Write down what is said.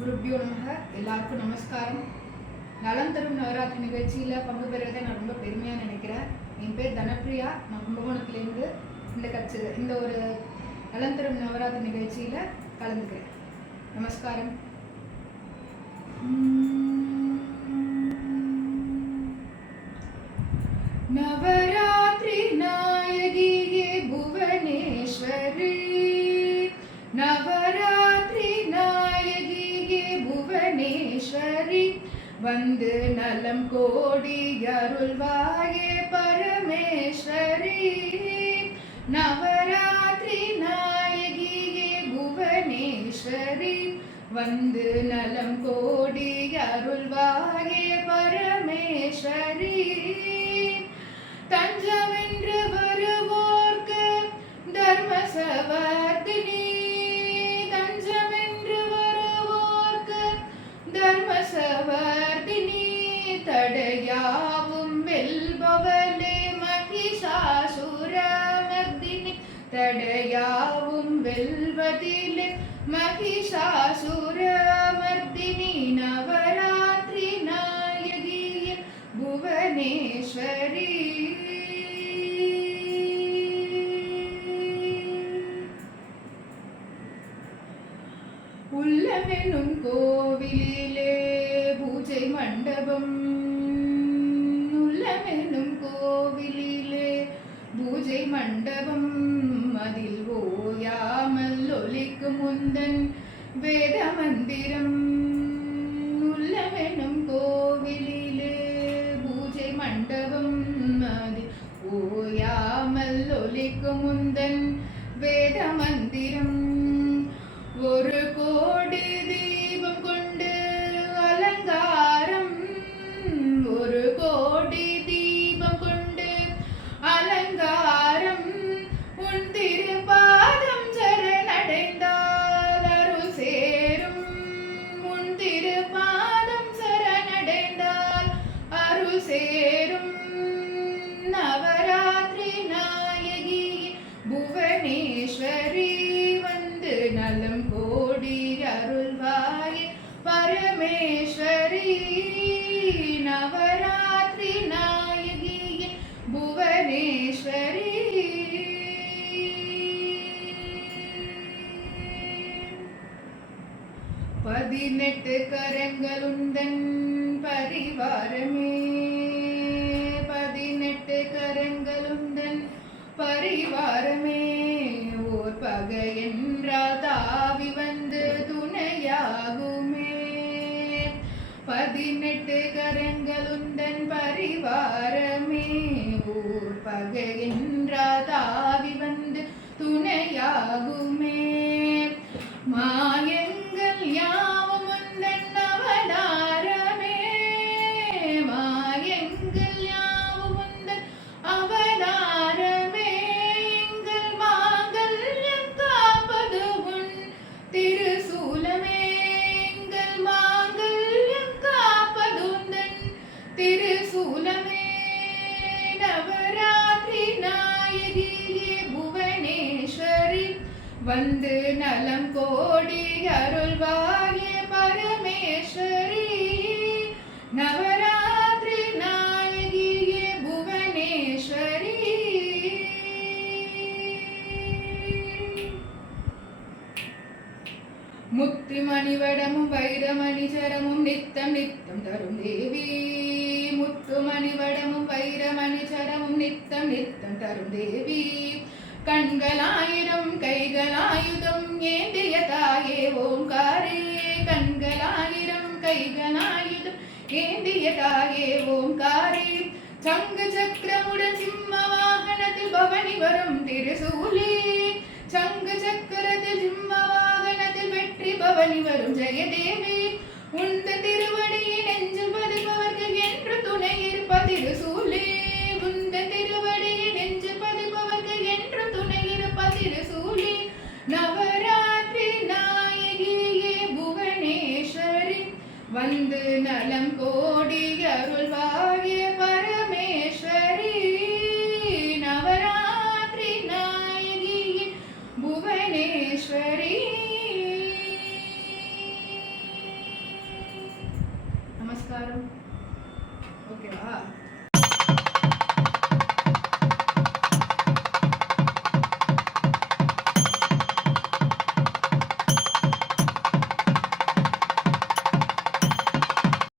குருபியோ நமக. எல்லாருக்கும் நமஸ்காரம். நலம் தரும் நவராத்திரி நிகழ்ச்சியில் பங்கு பெறுவதை நான் ரொம்ப பெருமையாக நினைக்கிறேன். என் பேர் தனப்பிரியா. நான் கும்பகோணத்துலேருந்து இந்த ஒரு நலம் தரும் நவராத்திரி நிகழ்ச்சியில் கலந்துக்கிறேன். நமஸ்காரம். நவராத்திரி நாயகியே புவனேஸ்வரி, நவராத்திரி நாயகியே புவனேஸ்வரி, வந்து நலம் கோடி அருள்வாயே பரமேஸ்வரி. நவராத்திரி நாயகியே புவனேஸ்வரி, வந்து நலம் கோடி அருள்வாயே பரமேஸ்வரி. தஞ்சமென்று வருவோர்க்கு தர்மசவர்த்தினி, தஞ்சமென்று வருவோர்க்கு தர்மசவர்த்தினி, தடையாவும் வெல்பவளே மகிஷாசுரமர்தினி, தடையாவும் வெல்வதிலே மகிஷாசுரமர்தினி. நவராத்திரி நாயகியே புவனேஸ்வரி. உள்ளமெனும் கோவிலிலே பூஜை மண்டபம், உள்ளமெனும் கோவிலிலே பூஜை மண்டபம், அதில் ஓயாமல் ஒலிக்கும் முந்தன் வேத மந்திரம். உள்ளமெனும் கோவிலிலே பூஜை மண்டபம், அதில் ஓயாமல் ஒலிக்கும் முந்தன் வேத மந்திரம். ஒரு கோடி தீபம் கொண்டு அலங்காரம், ஒரு கோடி தீபம் கொண்டு அலங்காரம், உன் திருப்பாதம் சரணடைந்தால் அருள் சேரும், உன் திருப்பாதம் சரணடைந்தால் அருள் சேரும். நவராத்திரி நாயகி புவனேஸ்வரி, வந்து நலம் கோடி அருள்வாயே பரமேஸ்வரி. நவராத்திரி நாயகி புவனேஸ்வரி. பதினெட்டு கரங்களுந்தன் பரிவாரமே, பதினெட்டு கரங்களுந்தன் பரிவாரமே, ஓர் பகை என்றால் தாவி வந்து துணையாகுமே. பதினெட்டு கரங்களுந்தன் பரிவாரமே, ஓர் பகை என்றால் தாவி வந்து துணையாகுமே. மாயங்கள் யாவும் உந்தன் அவதாரமே, மாயங்கள் யாவும் உந்தன் அவதாரமே, எங்கள் மாங்கல்யம் காப்பது உன் திருசூலமே, எங்கள் மாங்கல்யம் காப்பது உந்தன் திருசூலமே. நவராத்திரி நாயகியே புவனேஸ்வரி, வந்து நலம் கோடி அருள்வாயே பரமேஸ்வரி. நவராத்திரி நாயகியே புவனேஸ்வரி. முத்து மணிவடமும் வைரமணி சரமும் நித்தம் நித்தம் தரும் தேவி, முத்து மணிவடமும் வைரமணி சரமும் நித்தம் நித்தம் தரும் தேவி. கண்களாயிரம் கைகளாயுதம் ஏந்திய தாயே ஓம்காரே, கண்களாயிரம் கைகளாயுதம் ஏந்திய தாயே ஓம்காரே. சங்கு சக்கரமுடன் சிம்ம வாகனத்தில் பவனி வரும் திருசூலே, சங்கு சக்கரத்தில் சிம்ம வாகனத்தில் வெற்றி பவனி வரும் ஜெயதேவி. உந்த திருவடியை நெஞ்சில் பதிப்பவர்கள் என்று துணை இருப்ப திருசூலே, உந்த திருவடியை நெஞ்சில் பதிப்பவர்கள் என்று துணை இருப்ப திருசூலே. நவராத்திரி நாயகியே புவனேஸ்வரி, வந்து நலம் கோடி அருள்வாய்